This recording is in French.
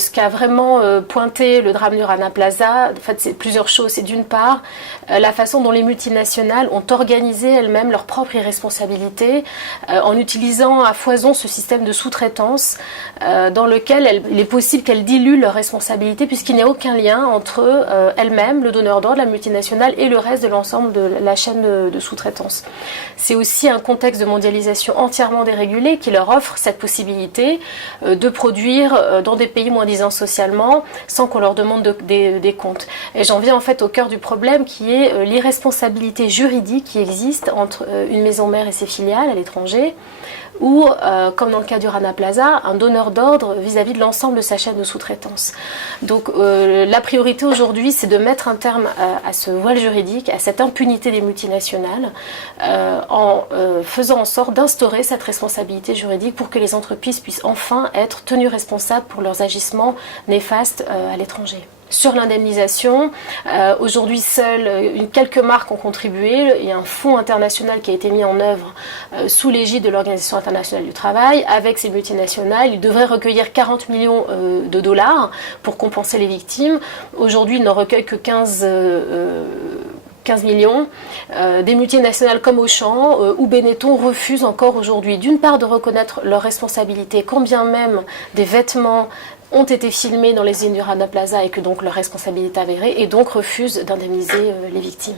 Ce qu'a vraiment pointé le drame du Rana Plaza, en fait, c'est plusieurs choses. C'est d'une part la façon dont les multinationales ont organisé elles-mêmes leur propre irresponsabilité en utilisant à foison ce système de sous-traitance dans lequel il est possible qu'elles diluent leur responsabilité puisqu'il n'y a aucun lien entre elles-mêmes, le donneur d'ordre, la multinationale et le reste de l'ensemble de la chaîne de sous-traitance. C'est aussi un contexte de mondialisation entièrement dérégulé qui leur offre cette possibilité de produire dans des pays moins disant socialement, sans qu'on leur demande des comptes. Et j'en viens en fait au cœur du problème qui est l'irresponsabilité juridique qui existe entre une maison mère et ses filiales à l'étranger, ou, comme dans le cas du Rana Plaza, un donneur d'ordre vis-à-vis de l'ensemble de sa chaîne de sous-traitance. Donc la priorité aujourd'hui, c'est de mettre un terme à ce voile juridique, à cette impunité des multinationales, en faisant en sorte d'instaurer cette responsabilité juridique pour que les entreprises puissent enfin être tenues responsables pour leurs agissements néfastes à l'étranger. Sur l'indemnisation, aujourd'hui seules quelques marques ont contribué. Il y a un fonds international qui a été mis en œuvre sous l'égide de l'Organisation internationale du travail. Avec ces multinationales, il devrait recueillir 40 millions de dollars pour compenser les victimes. Aujourd'hui, il n'en recueille que 15 millions. Des multinationales comme Auchan ou Benetton refusent encore aujourd'hui, d'une part, de reconnaître leur responsabilité, quand bien même des vêtements ont été filmés dans les usines du Rana Plaza et que donc leur responsabilité est avérée, et donc refusent d'indemniser les victimes.